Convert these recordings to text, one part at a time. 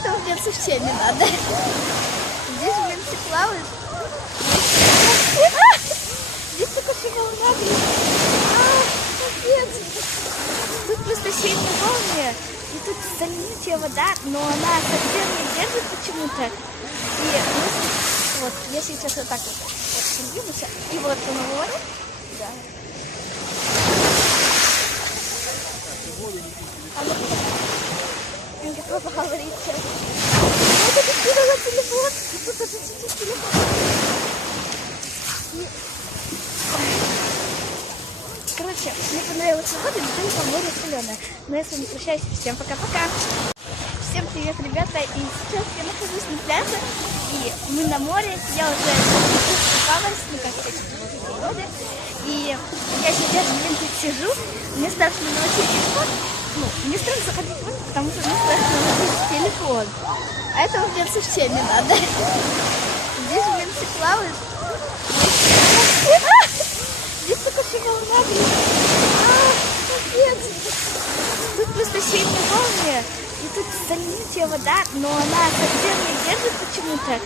это в детстве всем не надо. Здесь, блин, все плавают. Здесь такая волна, блин. Капец. Тут просто сильные волны. И тут залитая вода, но она совсем не держит почему-то. И вот, я сейчас вот так вот поднимусь. И вот на море. Да. Как вы поговорите? Вот это скидывала телефон. И тут даже чуть-чуть телефон. Короче, мне понравилась вода, и там море соленое. Но я с вами прощаюсь. Всем пока-пока. Всем привет, ребята. И сейчас я нахожусь на пляже. И мы на море. Я уже купалась, ну как в воде. И я сейчас, блин, тут сижу. Мне страшно научить телефон. Ну, мне страшно заходить в воду, потому что мне страшно научить телефон. А этого в детстве всем не надо. Здесь, блин, все плавают. Здесь такая волна, блин. Капец. Тут просто сильные волны. И тут залитая вода, но она совсем не держит почему-то. И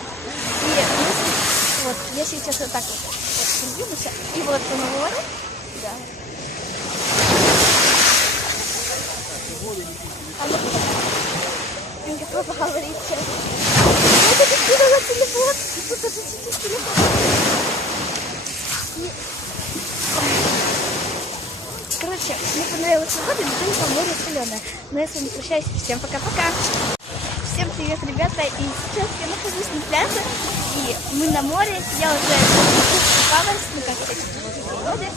вот, я сейчас вот так вот поднимусь. И вот на море. Да. Как вы поговорите? Вот это скидывала телефон. И тут даже чуть-чуть телефон. Короче, мне понравилась вода, и там море соленое. Но я с вами прощаюсь. Всем пока-пока. Всем привет, ребята. И сейчас я нахожусь на пляже. И мы на море. Я уже купалась, ну как в воде.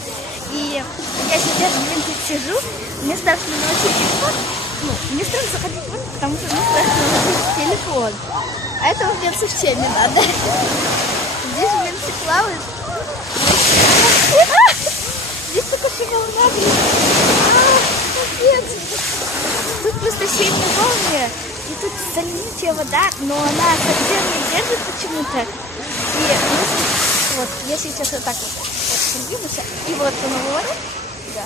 И я сейчас, блин, тут сижу. Мне страшно научить телефон. Ну, мне страшно заходить в воду, потому что мне страшно научить телефон. А этого в детстве всем не надо. Здесь, блин, все плавают. Здесь такая волна, блин. Капец. Тут просто сильные волны. И тут залитая вода, но она совсем не держит почему-то. И вот, я сейчас вот так вот поднимусь. И вот на море. Да.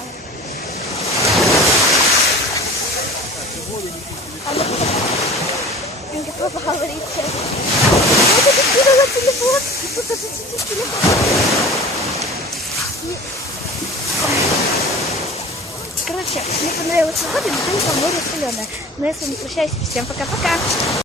Как вы поговорите? Вот это скидывала телефон. И тут даже чуть-чуть телефон. Короче, мне понравилась вода, и там море соленое. Но я с вами прощаюсь. Всем пока-пока.